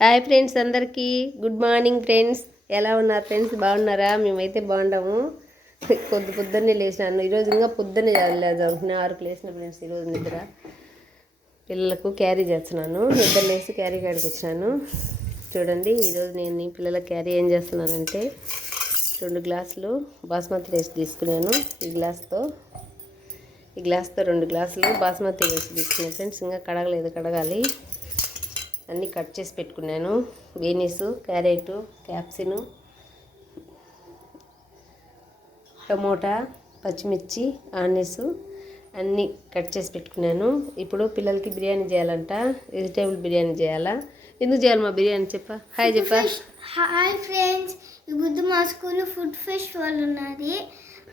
Hi friends, అందరికీ good morning friends. ఎలా ఉన్నారు ఫ్రెండ్స్? బాగున్నారా? మేమైతే బాగున్నాము. పొద్దున్నే లేచినాను. ఈరోజు ఇంకా పొద్దున్నే అనుకున్నా 6కి లేచిన ఫ్రెండ్స్. ఈరోజు నిద్ర పిల్లలకు క్యారీ చేస్తున్నాను. నిద్ర లేచి క్యారీ కాడికి వచ్చినాను. చూడండి, ఈరోజు నేను పిల్లలకు క్యారీ ఏం చేస్తున్నానంటే 2 గ్లాసులు బాస్మతి రైస్ తీసుకున్నాను. ఈ గ్లాస్తో 2 గ్లాసులు బాస్మతి రైస్ తీసుకున్నాను ఫ్రెండ్స్. ఇంకా కడగలేదు, కడగాలి. అన్నీ కట్ చేసి పెట్టుకున్నాను. బీనీసు, క్యారెటు, క్యాప్సిను, టమోటా, పచ్చిమిర్చి, ఆనియన్స్ అన్నీ కట్ చేసి పెట్టుకున్నాను. ఇప్పుడు పిల్లలకి బిర్యానీ చేయాలంట. వెజిటేబుల్ బిర్యానీ చేయాలా? ఎందుకు చేయాలి మా బిర్యానీ? చెప్పా, హాయ్ చెప్పా. హాయ్ ఫ్రెండ్స్, ఇప్పుడు మా స్కూల్లో ఫుడ్ ఫెస్టివల్ ఉన్నది,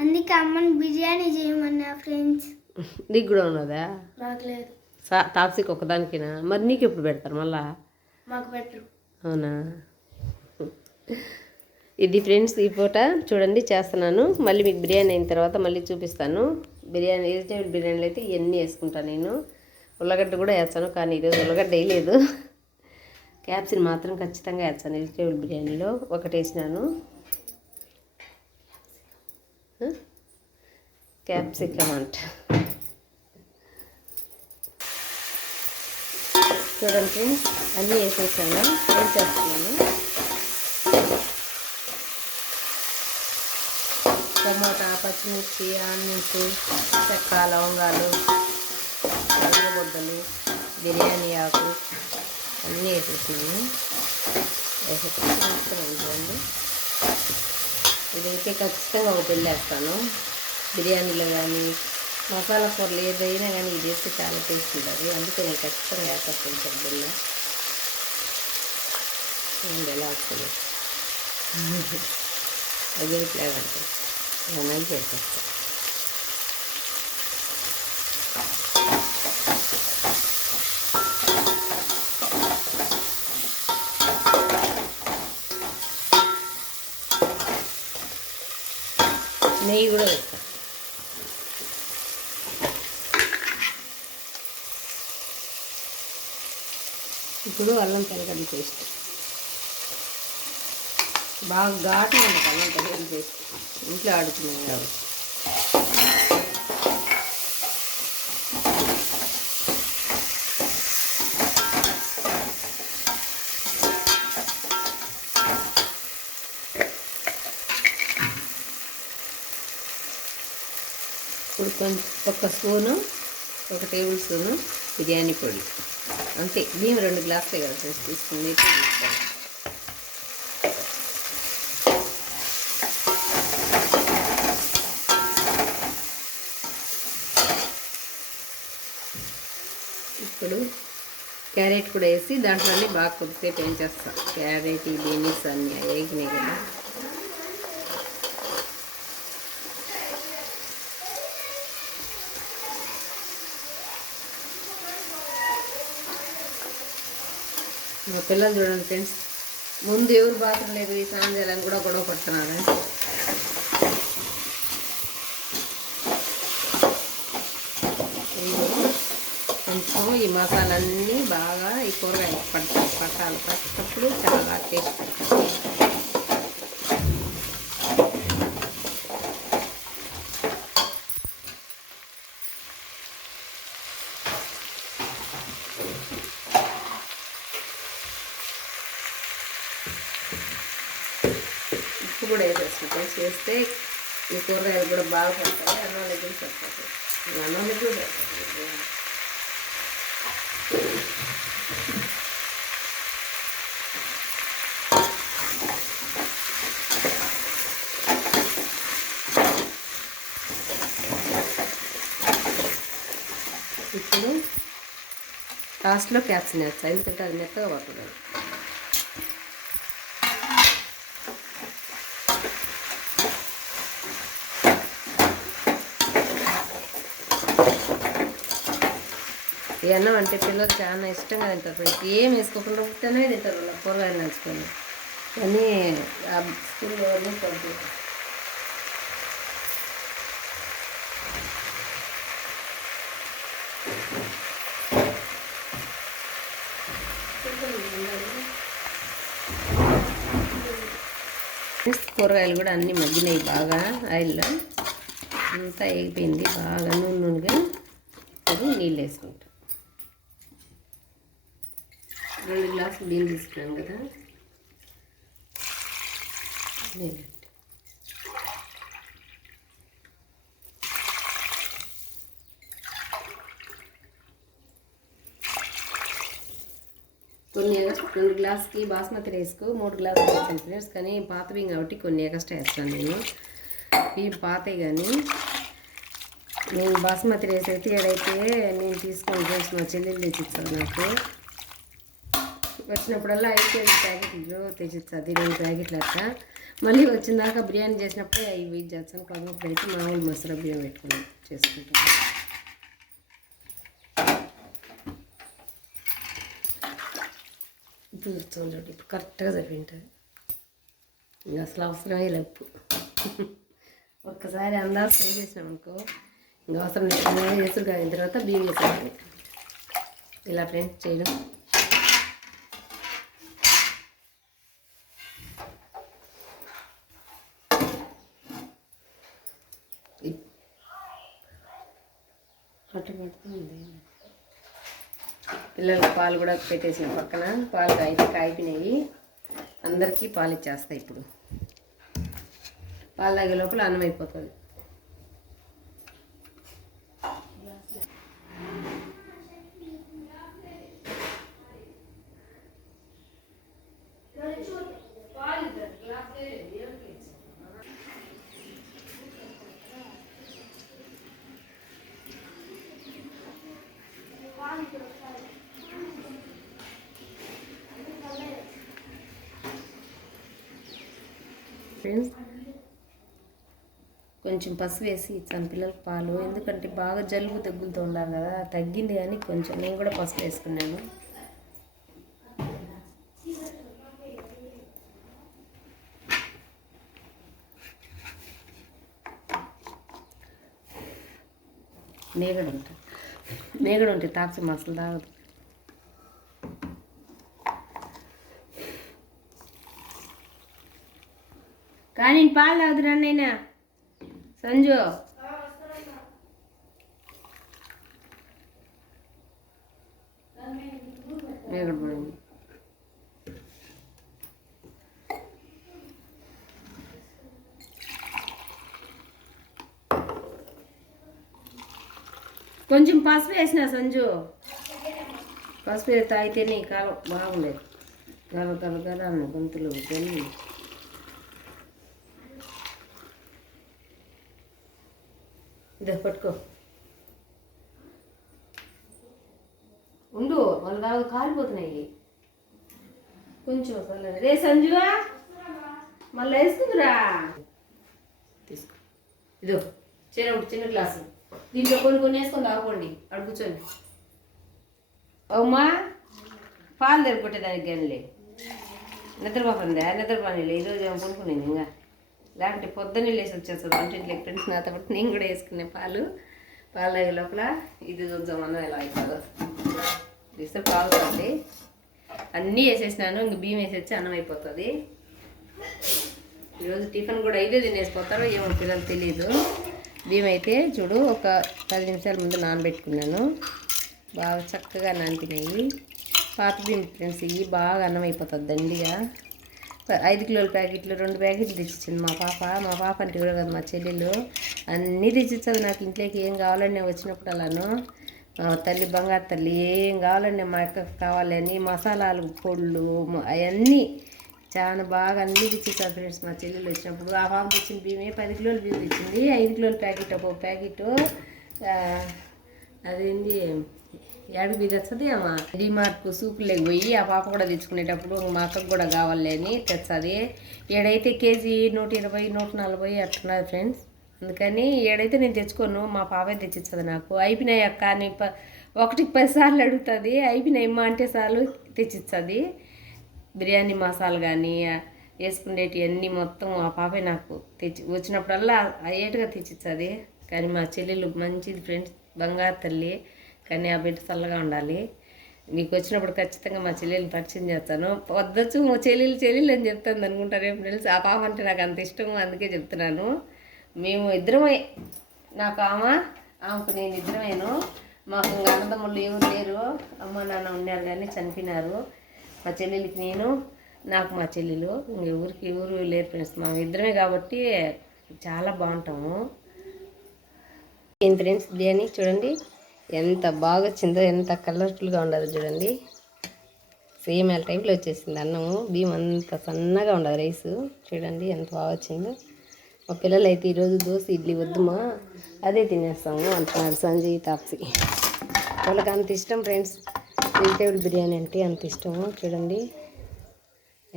అందుకే అమ్మని బిర్యానీ చేయమన్నా ఫ్రెండ్స్. నీకు కూడా ఉన్నదా? నాకు లేదు. తాప్సీకి ఒకదానికినా? మరి నీకు ఎప్పుడు పెడతారు మళ్ళా? మాకు పెట్టరు. అవునా? ఇది ఫ్రెండ్స్, ఈ పూట చూడండి చేస్తున్నాను. మళ్ళీ మీకు బిర్యానీ అయిన తర్వాత మళ్ళీ చూపిస్తాను. బిర్యానీ, వెజిటేబుల్ బిర్యానీలు అయితే ఇవన్నీ వేసుకుంటాను నేను. ఉల్లగడ్డ కూడా వేస్తాను, కానీ ఈరోజు ఉల్లగడ్డ వేయలేదు. క్యాప్సిన్ మాత్రం ఖచ్చితంగా వేస్తాను. వెజిటేబుల్ బిర్యానీలో ఒకటి వేసినాను. క్యాప్సికమ్ అంట. చూడండి ఫ్రెండ్స్, అన్నీ వేసేసాను. ఏం చేస్తున్నాను? టమోటా, పచ్చిమిర్చి, ఆనియన్స్, చెక్క, లవంగాలు, బొద్దలు, బిర్యానీ ఆకు అన్నీ వేసేసినాను. చూడండి, ఇదైతే ఖచ్చితంగా ఒక వెళ్ళేస్తాను. బిర్యానీలో కానీ మసాలా కూరలు ఏదైనా కానీ ఇది వేస్తే చాలా టేస్ట్ ఉంటుంది. అందుకే నేను ఖచ్చితంగా వేస్తాను కొంచెం బెల్ల. ఎలా వస్తుంది అది ఎట్లాగంటే ఏమైనా చేసేస్తాను. నెయ్యి కూడా వేస్తాను. ఇప్పుడు అల్లం తెల్లగడ్డ పేస్ట్ బాగా ఘాటుగా ఉంటుంది. అల్లం తెల్లగడ్డ పేస్ట్ ఇంట్లో ఆడుతున్నాయి కాబట్టి. ఇప్పుడు ఒక స్పూను, 1 టేబుల్ స్పూను బిర్యానీ పొడి అంతే. బియ్యం 2 గ్లాసులే కదా ఫ్రెండ్స్ తీసుకుంది. ఇప్పుడు క్యారెట్ కూడా వేసి దాంట్లో అన్నీ బాగా కొద్దిసేపు ఏం చేస్తాం. క్యారెట్, బీనీస్ అన్నీ వేగినాయి కదా. మా పిల్లలు చూడండి ఫ్రెండ్స్, ముందు ఎవరు బాత్రూమ్ లేదు ఈ స్నానం చేయాలని కూడా గొడవ పడుతున్నారు. కొంచెం ఈ మసాలన్నీ బాగా ఈ కూరగాయలు పట్టాలి. పట్టేటప్పుడు చాలా టేస్ట్ పడుతుంది. ఉప్పు కూడా వేసేసుకుంటాం. చేస్తే ఈ కూరగాయలు కూడా బాగా పడతాయి. అన్నం కూడా సరిపోతాయి. అన్నం కూడా పెడతాయి. ఇప్పుడు లాస్ట్లో క్యాప్సిన్ వేస్తాను, ఎందుకంటే అది మెత్తగా పడుతుంది. ఈ అన్నం అంటే పిల్లలు చాలా ఇష్టంగా తింటారు. ఏం వేసుకోకుండా ఉంటేనే తింటారు. కూరగాయలు నంచుకొని కానీ స్కూల్లో పంపిస్తారు. కూరగాయలు కూడా అన్నీ మగ్గినాయి బాగా ఆయిల్లో, అంతా అయిపోయింది బాగా నూనెగా. అది నీళ్ళు వేసుకుంటాం. 2 గ్లాసులు బియ్యం తీసుకున్నాం కదా, నీళ్ళు కొన్ని 2 గ్లాసుకి బాస్మతి రైస్కు 3 గ్లాసులు వేస్తాను ఫ్రెండ్స్. కానీ పాత బియ్యం కాబట్టి కొన్ని ఎక్స్ట్రా వేస్తాను నేను. ఈ పాతవి కానీ నేను బాస్మతి రైస్ అయితే ఏదైతే నేను తీసుకొని ఫ్రెండ్స్ మా చెల్లెలు తెచ్చిస్తాను. నాకు వచ్చినప్పుడల్లా 5 కేజీ ప్యాకెట్లు తెచ్చిస్తుంది, 2 ప్యాకెట్లు అట్లా. మళ్ళీ వచ్చిందాక బిర్యానీ చేసినప్పుడే అవి వెయిట్ చేస్తాను. కొన్నప్పుడు అయితే మామూలు మసాలా బియ్యం పెట్టుకుని చేసుకుంటాను. ఇప్పుడు చూడండి, ఇప్పుడు కరెక్ట్గా సరిపోయింటుంది. ఇంకా అసలు అవసరమే ఉప్పు. ఒక్కసారి అందాజు ఫ్రై చేసినాం అనుకో, ఇంకా అవసరం లేదు. ఎసురు కాగిన తర్వాత బియ్యం వేసేయాలి. ఇలా ఫ్రెండ్స్ చేయడం. అట్ట పడుతుంది. పిల్లలకి పాలు కూడా పెట్టేసిన పక్కన. పాలు కాయిపోయినాయి. అందరికీ పాలు ఇచ్చేస్తాయి. ఇప్పుడు పాలు తాగే లోపల అన్నం అయిపోతుంది. ఫ్రెండ్స్ కొంచెం పసుపు వేసి ఇచ్చాను పిల్లలకి పాలు. ఎందుకంటే బాగా జలుబు దగ్గులతో ఉండాలి కదా, తగ్గింది కానీ కొంచెం నేను కూడా పసుపు వేసుకున్నాను. మేగడ ఉంటే తాక్సి మసలు తాగదు. కానీ పాలు తాగుతున్నా నైనా సంజు. మేగడ పడింది. కొంచెం పసుపు వేసిన సంజు. పసుపు తాగితేనే ఈ కాలం బాగుండేది. గల అన్న గొంతులు జల్లి. ఇదే పట్టుకో ఉండు, వాళ్ళు కాదు కాలిపోతున్నాయి కొంచెం. అసలు రే సంజువా, మళ్ళీ వేసుకుందిరా. తీసుకో. ఇదో చిన్న గ్లాసు, దీంట్లో కొన్ని వేసుకొని తాగుకోండి. అక్కడ కూర్చోండి. అమ్మా పాలు తెరుకొట్టేదానికి కానీ నిద్రపోకుందా? నిద్రపోనీ ఈరోజు ఏమో కొనుక్కునేది. ఇంకా లేకుంటే పొద్దున్నే లేసి వచ్చేస్తుంది వంటింట్లో. ఫ్రెండ్స్ నాతో పాటు నేను కూడా వేసుకునే పాలు తాగే లోపల ఇది చూద్దామన్నా ఎలా అవుతుందో. తీస్తే పాలు కాదు అన్నీ వేసేసినాను. ఇంక బియ్యం వేసేసి అన్నం అయిపోతుంది. ఈరోజు టిఫిన్ కూడా ఇదే తినేసిపోతారో ఏమో పిల్లలు తెలియదు. బియ్యం అయితే చూడు ఒక 10 నిమిషాల ముందు నానబెట్టుకున్నాను. బాగా చక్కగా నానిపినాయి. పాత బియ్యం ఫ్రెండ్స్ ఇవి బాగా అన్నం అయిపోతుంది దండిగా. 5 కిలోల ప్యాకెట్లు 2 ప్యాకెట్లు తెచ్చిచ్చింది మా పాప అంటే కూడా కదా మా చెల్లెలు. అన్నీ తెచ్చిచ్చింది నాకు. ఇంట్లోకి ఏం కావాలని నేను వచ్చినప్పుడు అలాను తల్లి బంగారు తల్లి ఏం కావాలని మా అక్కకు కావాలని మసాలాలు పొళ్ళు అవన్నీ చాలా బాగా అన్నీ తెచ్చిచ్చారు ఫ్రెండ్స్ మా చెల్లెలు వచ్చినప్పుడు. ఆ పాప తెచ్చిన బియ్యమే 10 కిలోల బియ్యం తెచ్చింది. 5 కిలోల ప్యాకెట్ ఒక ప్యాకెట్ అదేంటి ఏడు బియ్యం తెస్తుంది. అమ్మా డిమార్ట్ సూపులోకి పోయి ఆ పాప కూడా తెచ్చుకునేటప్పుడు మా అక్కకు కూడా కావాలి అని తెస్తుంది. ఏడైతే కేజీ 120 140 అట్టున్నది ఫ్రెండ్స్. అందుకని ఏడైతే నేను తెచ్చుకోను, మా పాపే తెచ్చిస్తుంది నాకు. అయిపోయినాయి అక్క అని 1కి 10 సార్లు అడుగుతుంది. అయిపోయినాయి అమ్మ అంటే సార్లు తెచ్చిస్తుంది. బిర్యానీ మసాలా కానీ వేసుకునేటివి అన్నీ మొత్తం మా పాపే నాకు వచ్చినప్పుడల్లా అయ్యేట్టుగా తెచ్చిస్తుంది. కానీ మా చెల్లెలు మంచిది ఫ్రెండ్స్, బంగారు తల్లి. కానీ ఆ బిడ్డ చల్లగా ఉండాలి. మీకు వచ్చినప్పుడు ఖచ్చితంగా మా చెల్లెల్ని పరిచయం చేస్తాను. వద్దొచ్చు మా చెల్లెలు అని చెప్తాను అనుకుంటారు ఏం తెలుసు. ఆ పాప అంటే నాకు అంత ఇష్టం, అందుకే చెప్తున్నాను. మేము ఇద్దరమే, నాకు ఆమెకు నేను ఇద్దరమేను. మాకు ఇంకా అన్నదమ్ముళ్ళు ఎవరు లేరు. అమ్మ నాన్న ఉన్నారు కానీ చనిపోయినారు. మా చెల్లెలికి నేను, నాకు మా చెల్లెలు, ఎవరు లేరు ఫ్రెండ్స్. మా ఇద్దరమే కాబట్టి చాలా బాగుంటాము. ఏం ఫ్రెండ్స్, బిర్యానీ చూడండి ఎంత బాగా వచ్చిందో, ఎంత కలర్ఫుల్గా ఉండదు చూడండి. సేమ్ ఆ టైప్లో వచ్చేసింది అన్నము. బియ్యం అంత సన్నగా ఉండదు, రైస్ చూడండి ఎంత బాగా వచ్చిందో. మా పిల్లలు అయితే ఈరోజు దోశ ఇడ్లీ వద్దుమా అదే తినేస్తాము అంటున్నారు, సంజయ్ తాప్సీ. వాళ్ళకి అంత ఇష్టం ఫ్రెండ్స్, వెజిటేబుల్ బిర్యానీ అంటే అంత ఇష్టము. చూడండి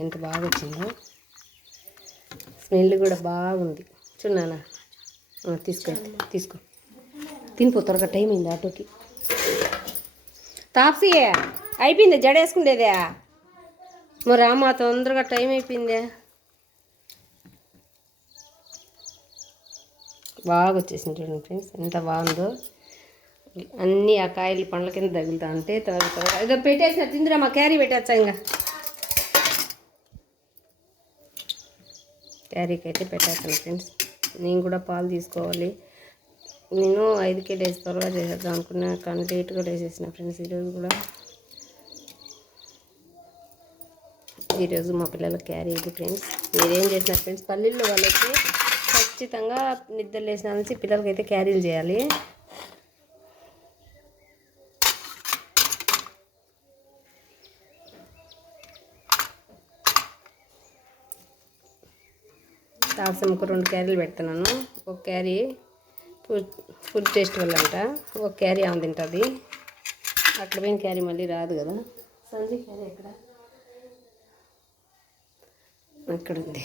ఎంత బాగా వచ్చిందో, స్మెల్ కూడా బాగుంది. చూడనా, తీసుకో తినిపో, త్వరగా టైం అయింది ఆటోకి. తాప్సీ అయిపోయింది జడేసుకుండేదే, మరి రామా తొందరగా టైం అయిపోయిందే. బాగా వచ్చేసింది చూడండి ఫ్రెండ్స్, ఎంత బాగుందో. అన్నీ ఆ కాయలు పండ్ల కింద తగులుతా ఉంటే త్వరగా ఇక పెట్టేసిన తిందిరా, మా క్యారీ పెట్టేచ్చా. ఇంకా క్యారీకి అయితే పెట్టేస్తాను ఫ్రెండ్స్. నేను కూడా పాలు తీసుకోవాలి. నేను 5కే డేస్ త్వరగా చేసేద్దాం అనుకున్నా, కానీ లేట్గా వేసేసిన ఫ్రెండ్స్. ఈరోజు మా పిల్లల క్యారీ ఇది ఫ్రెండ్స్. మీరేం చేసినారు ఫ్రెండ్స్? పల్లెల్లో వాళ్ళైతే ఖచ్చితంగా నిద్ర లేసిన నుంచి పిల్లలకైతే క్యారీలు చేయాలి. తాప్సమ్మకు 2 క్యారీలు పెడుతున్నాను. ఒక క్యారీ ఫుడ్ టేస్ట్ వల్ల అంట, ఒక క్యారీ ఆమె తింటుంది. అక్కడ పోయిన క్యారీ మళ్ళీ రాదు కదా. సంజయ్ క్యారీ అక్కడ ఉంది.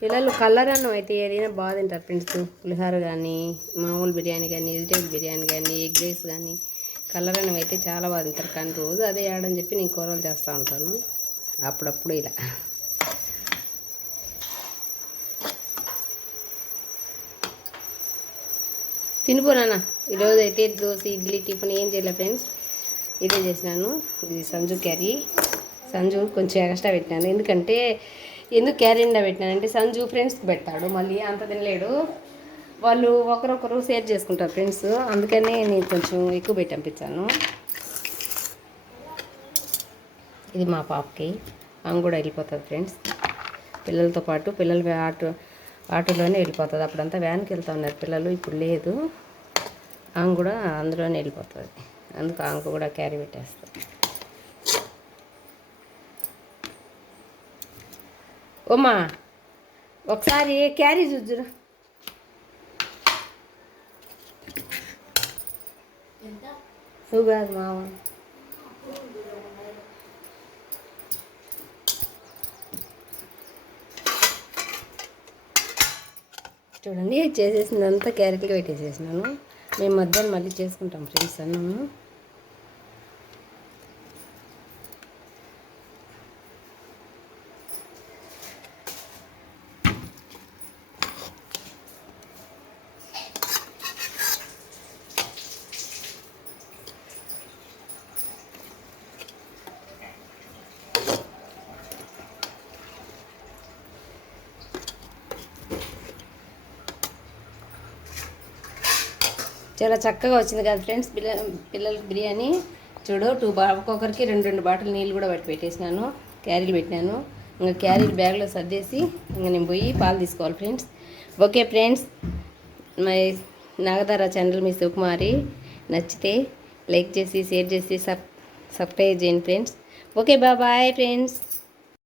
పిల్లలు కలర్ అన్నం అయితే ఏదైనా బాగా తింటారు ఫ్రెండ్స్. పులిహోర కానీ, మామూలు బిర్యానీ కానీ, వెజిటేబుల్ బిర్యానీ కానీ, ఎగ్ రైస్ కానీ, కలర్ అన్నం అయితే చాలా బాగా తింటారు. కానీ రోజు అదే ఆడని చెప్పి నేను కూరలు చేస్తూ ఉంటాను అప్పుడప్పుడు ఇలా. తినిపోనా. ఈరోజు అయితే దోశ ఇడ్లీ టిఫిన్ ఏం చేయలే ఫ్రెండ్స్, ఇదే చేసినాను. ఇది సంజు క్యారీ. సంజు కొంచెం ఎక్స్ట్రా పెట్టినాను, ఎందుకు క్యారీ నిండా పెట్టినానంటే సంజు ఫ్రెండ్స్ పెడతాడు, మళ్ళీ అంత తినలేడు. వాళ్ళు ఒకరొకరు షేర్ చేసుకుంటారు ఫ్రెండ్స్, అందుకనే నేను కొంచెం ఎక్కువ పెట్టి పంపించాను. ఇది మా పాపకి, ఆమె కూడా వెళ్ళిపోతుంది ఫ్రెండ్స్ పిల్లలతో పాటు. పిల్లలు ఆటోలోనే వెళ్ళిపోతుంది. అప్పుడంతా వ్యాన్కి వెళ్తూ ఉన్నారు పిల్లలు, ఇప్పుడు లేదు. ఆమె కూడా అందులోనే వెళ్ళిపోతుంది, అందుకు ఆమెకు కూడా క్యారీ పెట్టేస్తుంది. ఓమ్మా ఒకసారి క్యారీ చూద్దురా. నువ్వు కాదు మామ. చూడండి చేసేసిందంతా క్యారెట్గా పెట్టేసేసినాను. మేము మధ్యాహ్నం మళ్ళీ చేసుకుంటాం ఫ్రెండ్స్ అన్నము. చాలా చక్కగా వచ్చింది కదా ఫ్రెండ్స్ పిల్లలకి బిర్యానీ. చూడు ఒక్కొక్కరికి 2 బాటిల్ నీళ్ళు కూడా పెట్టేసినాను, క్యారీలు పెట్టినాను. ఇంకా క్యారీలు బ్యాగ్లో సర్దేసి ఇంకా నేను పోయి పాలు తీసుకోవాలి friends. Okay friends, my Nagadhara channel మీ సుకుమారి నచ్చితే లైక్ చేసి షేర్ చేసి సబ్స్క్రైబ్ చేయండి ఫ్రెండ్స్. Okay bye friends.